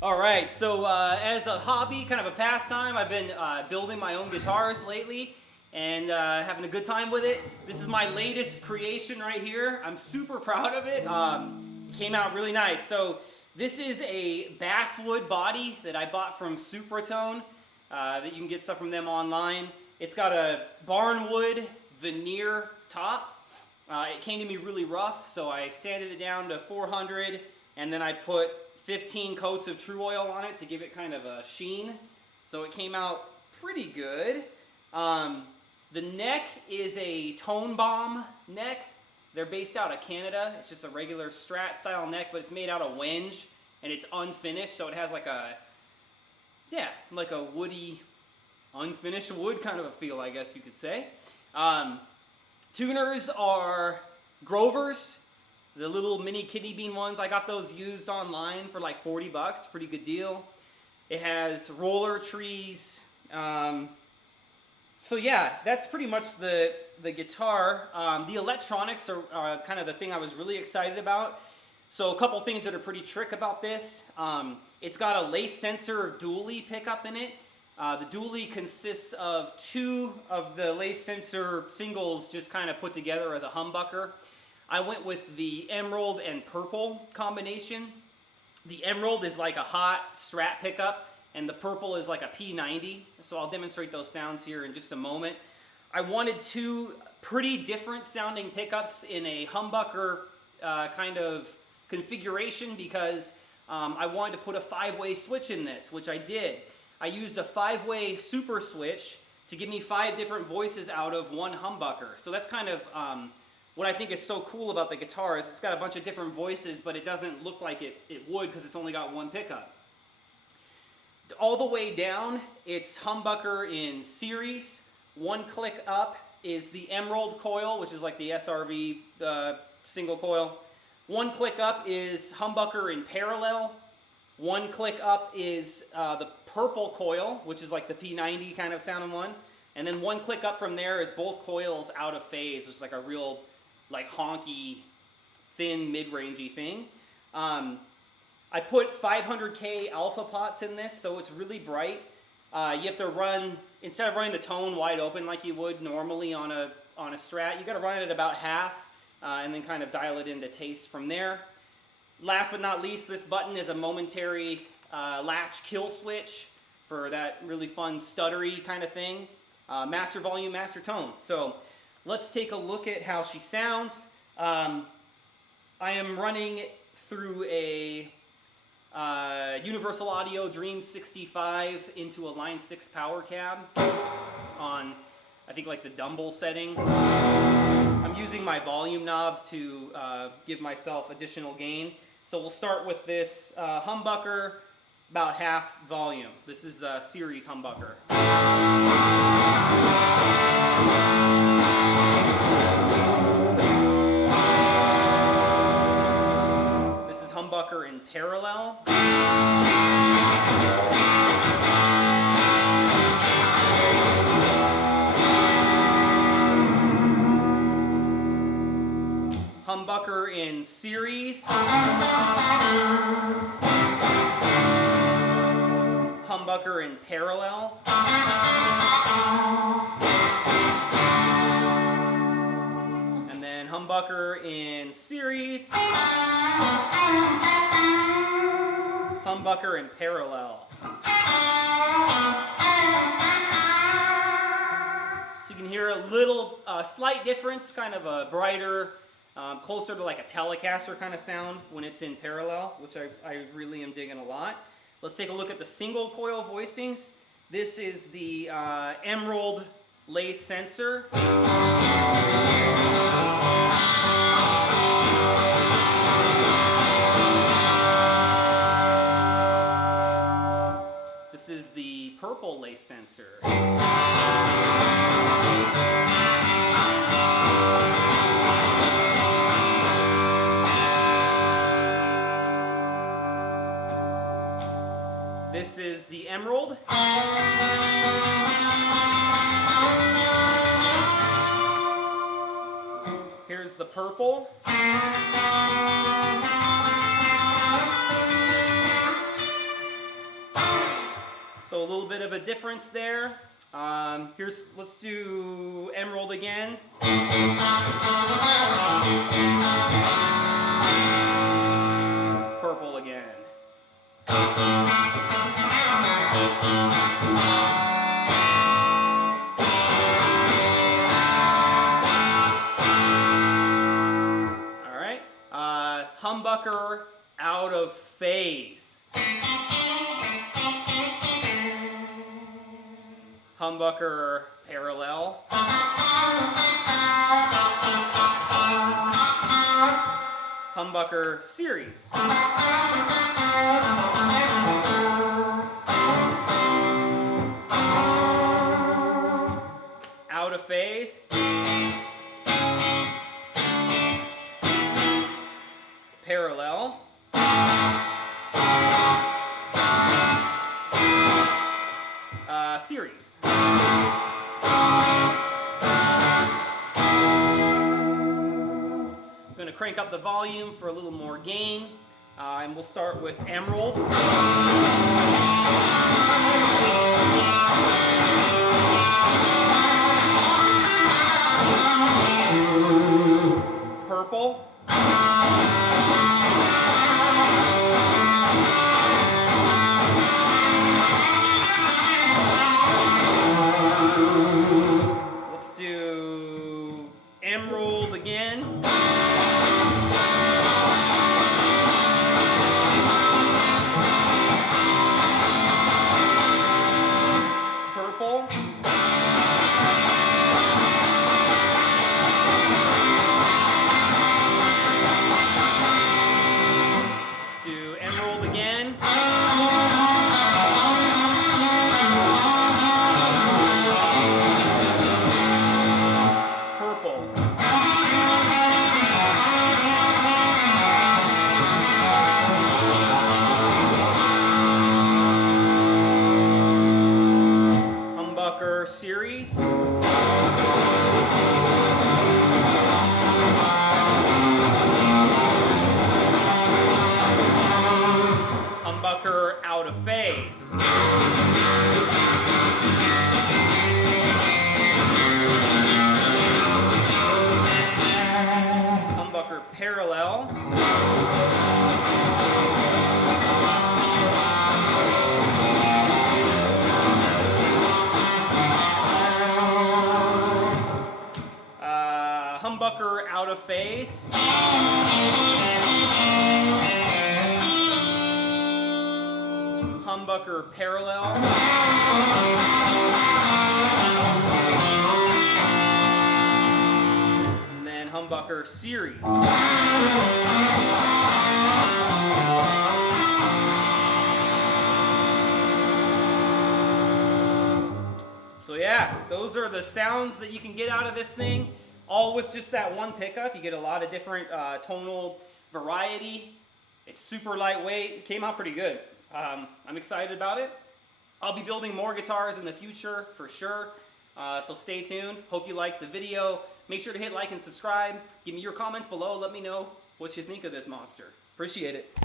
All right, so as a hobby, kind of a pastime, I've been building my own guitars lately and having a good time with it. This is my latest creation right here. I'm super proud of it. It came out really nice. So this is a basswood body that I bought from Supratone, that you can get stuff from them online. It's got a barnwood veneer top. It came to me really rough, so I sanded it down to 400, and then I put 15 coats of True Oil on it to give it kind of a sheen. So it came out pretty good. The neck is a Tone Bomb neck. They're based out of Canada. It's just a regular Strat style neck, but it's made out of wenge and it's unfinished, so it has like a woody, unfinished wood kind of a feel, I guess you could say. Tuners are Grovers. The little mini kidney bean ones, I got those used online for like 40 bucks, pretty good deal. It has roller trees. So yeah, that's pretty much the guitar. The electronics are kind of the thing I was really excited about. So a couple things that are pretty trick about this. It's got a lace sensor dually pickup in it. The dually consists of two of the lace sensor singles just kind of put together as a humbucker. I went with the emerald and purple combination. The emerald is like a hot Strat pickup, and the purple is like a P90. So I'll demonstrate those sounds here in just a moment. I wanted two pretty different sounding pickups in a humbucker kind of configuration because I wanted to put a 5-way switch in this, which I did. I used a 5-way super switch to give me 5 different voices out of one humbucker. So that's kind of what I think is so cool about the guitar is it's got a bunch of different voices, but it doesn't look like it would because it's only got one pickup. All the way down, it's humbucker in series. One click up is the Emerald coil, which is like the SRV single coil. One click up is humbucker in parallel. One click up is the purple coil, which is like the P90 kind of sounding one. And then one click up from there is both coils out of phase, which is like a real like honky, thin, mid-rangey thing. I put 500K alpha pots in this, so it's really bright. You have to run, instead of running the tone wide open like you would normally on a Strat, you gotta run it at about half and then kind of dial it into taste from there. Last but not least, this button is a momentary latch kill switch for that really fun stuttery kind of thing. Master volume, master tone. So let's take a look at how she sounds. I am running through a Universal Audio Dream 65 into a Line 6 power cab on, I think, like the Dumble setting. I'm using my volume knob to give myself additional gain. So we'll start with this humbucker, about half volume. This is a series humbucker. This is humbucker in parallel. Humbucker in series. Humbucker in parallel. And then humbucker in series. Humbucker in parallel. So you can hear a little slight difference, kind of a brighter, closer to like a Telecaster kind of sound when it's in parallel, which I really am digging a lot. Let's take a look at the single coil voicings. This is the Emerald lace sensor. This is the purple lace sensor. This is the emerald. Here's the purple. So a little bit of a difference there. Let's do Emerald again. Purple again. All right. Humbucker out of phase. Humbucker parallel. Humbucker series. Out of phase. Parallel. Series. I'm going to crank up the volume for a little more gain, and we'll start with Emerald. Purple. Let's do Emerald again. Purple. Let's do Emerald again. Purple. Humbucker series. Humbucker out of phase. Humbucker parallel. Humbucker out of phase. Humbucker parallel. And then Humbucker series. So yeah, those are the sounds that you can get out of this thing, all with just that one pickup. You get a lot of different tonal variety. It's super lightweight. It came out pretty good. I'm excited about it. I'll be building more guitars in the future for sure, so stay tuned. Hope you liked the video. Make sure to hit like and subscribe. Give me your comments below. Let me know what you think of this monster. Appreciate it.